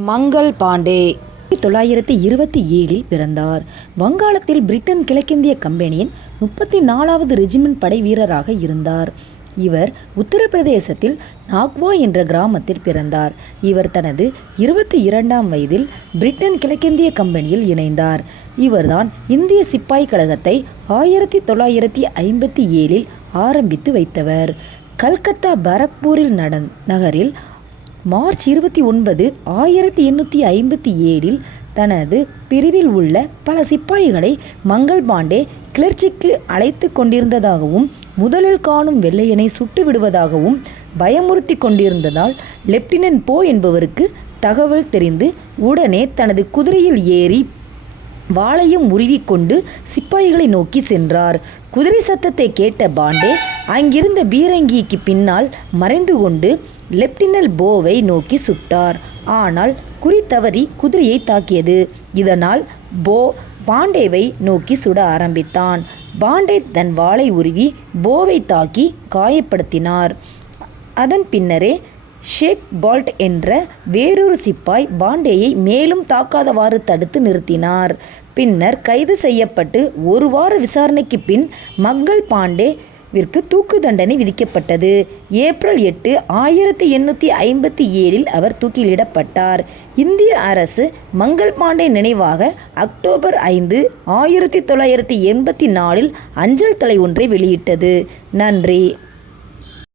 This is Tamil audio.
மங்கள் பாண்டே. தொள்ளாயிரத்தி இருபத்தி ஏழில் பிறந்தார். வங்காளத்தில் பிரிட்டன் கிழக்கிந்திய கம்பெனியின் முப்பத்தி நாலாவது ரெஜிமெண்ட் படை வீரராக இருந்தார். இவர் உத்தரப்பிரதேசத்தில் நாக்வா என்ற கிராமத்தில் பிறந்தார். இவர் தனது இருபத்தி இரண்டாம் வயதில் பிரிட்டன் கிழக்கிந்திய கம்பெனியில் இணைந்தார். இவர்தான் இந்திய சிப்பாய் கழகத்தை ஆயிரத்தி தொள்ளாயிரத்தி ஐம்பத்தி ஏழில் ஆரம்பித்து வைத்தவர். கல்கத்தா பரக்பூரில் நடந் நகரில் மார்ச் இருபத்தி ஒன்பது ஆயிரத்தி எண்ணூற்றி ஐம்பத்தி ஏழில் தனது பிரிவில் உள்ள பல சிப்பாய்களை மங்கள் பாண்டே கிளர்ச்சிக்கு அழைத்து கொண்டிருந்ததாகவும் முதலில் காணும் வெள்ளையனை சுட்டு விடுவதாகவும் பயமுறுத்தி கொண்டிருந்ததால் லெப்டினன்ட் போ என்பவருக்கு தகவல் தெரிந்து உடனே தனது குதிரையில் ஏறி வாளையும் உருவிக்கொண்டு சிப்பாய்களை நோக்கி சென்றார். குதிரை சத்தத்தை கேட்ட பாண்டே அங்கிருந்த பீரங்கிக்கு பின்னால் மறைந்து கொண்டு லெப்டினல் போவை நோக்கி சுட்டார். ஆனால் குறி தவறி குதிரையை தாக்கியது. இதனால் போ பாண்டேவை நோக்கி சுட ஆரம்பித்தான். பாண்டே தன் வாளை உருவி போவை தாக்கி காயப்படுத்தினார். அதன் பின்னரே ஷேக் பால்ட் என்ற வேறொரு சிப்பாய் பாண்டேயை மேலும் தாக்காதவாறு தடுத்து நிறுத்தினார். பின்னர் கைது செய்யப்பட்டு ஒரு வார விசாரணைக்கு பின் மங்கள் விற்கு தூக்கு தண்டனை விதிக்கப்பட்டது. ஏப்ரல் எட்டு ஆயிரத்தி எண்ணூற்றி ஐம்பத்தி ஏழில் அவர் தூக்கிலிடப்பட்டார். இந்திய அரசு மங்கள் பாண்டே நினைவாக அக்டோபர் ஐந்து ஆயிரத்தி தொள்ளாயிரத்தி எண்பத்தி நாலில் அஞ்சல் தலை ஒன்றை வெளியிட்டது. நன்றி.